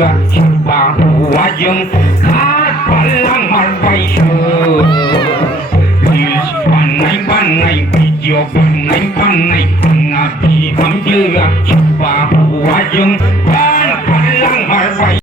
chưa bà hoa dương khát bà lăng mà bay sờ ban này video ban này ngà thì không chưa bà hoa dương khát bà lăng mà bay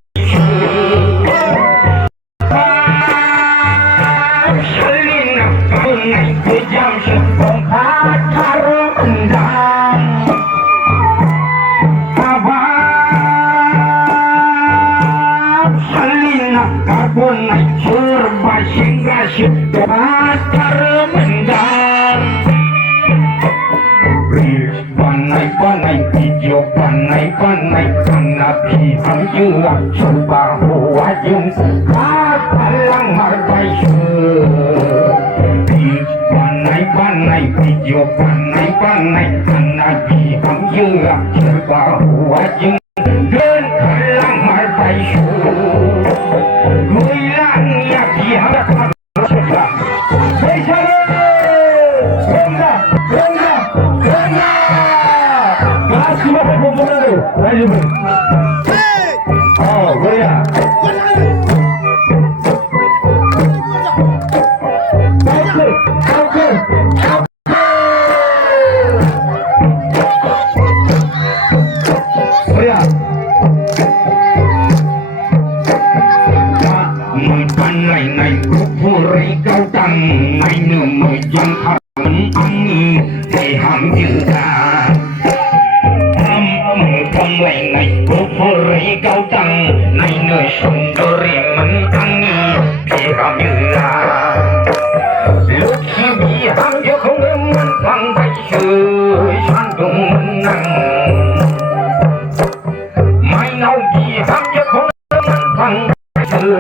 panai video panai karena pihak juga coba wajib kalang marbai panai video panai karena pihak juga coba wajib dan kalang marbai goyang ya pihak sudah oh, goya. Này vô rây cao tăng này nửa mười dân thằng ăn thì hàm như ta con này vô rây cao tăng này nửa sông đô rì mình ăn thì hàm như ta lúc khi bị hàm cho không em mình thằng bạch sư san đúng mình ăn mai nào bị hàm cho không em mình thằng bạch sư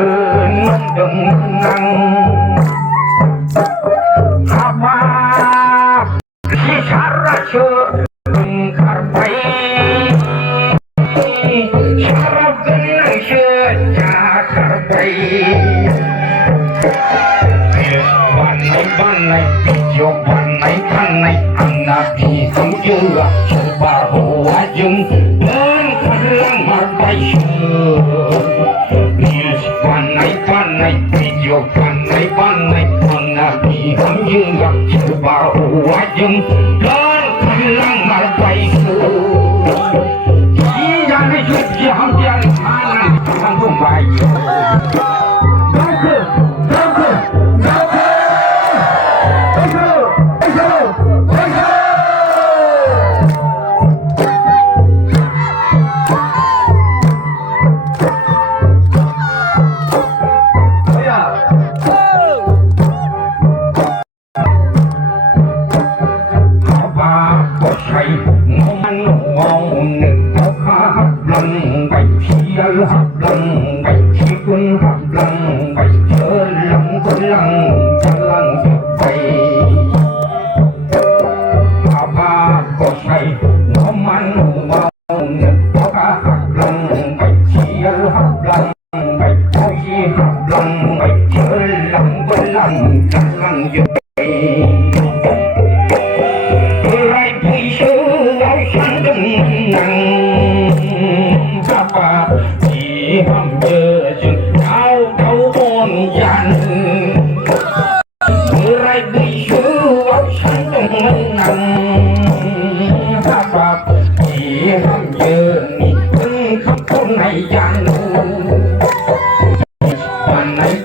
đừng năng apa si cara đừng karpai cara benang seja karpai banai video banai anak di juga coba wajeng dan kalang marbai panai video panai anak di juga coba wajeng dan kalang marbai jangan jadi hampian mana kampung bayi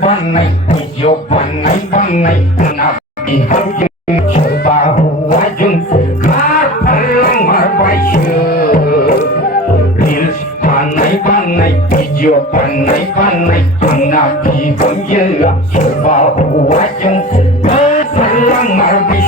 panai video panai anak di coba wajeng kalang marbai reels panai video panai anak di juga coba wajeng kalang marbai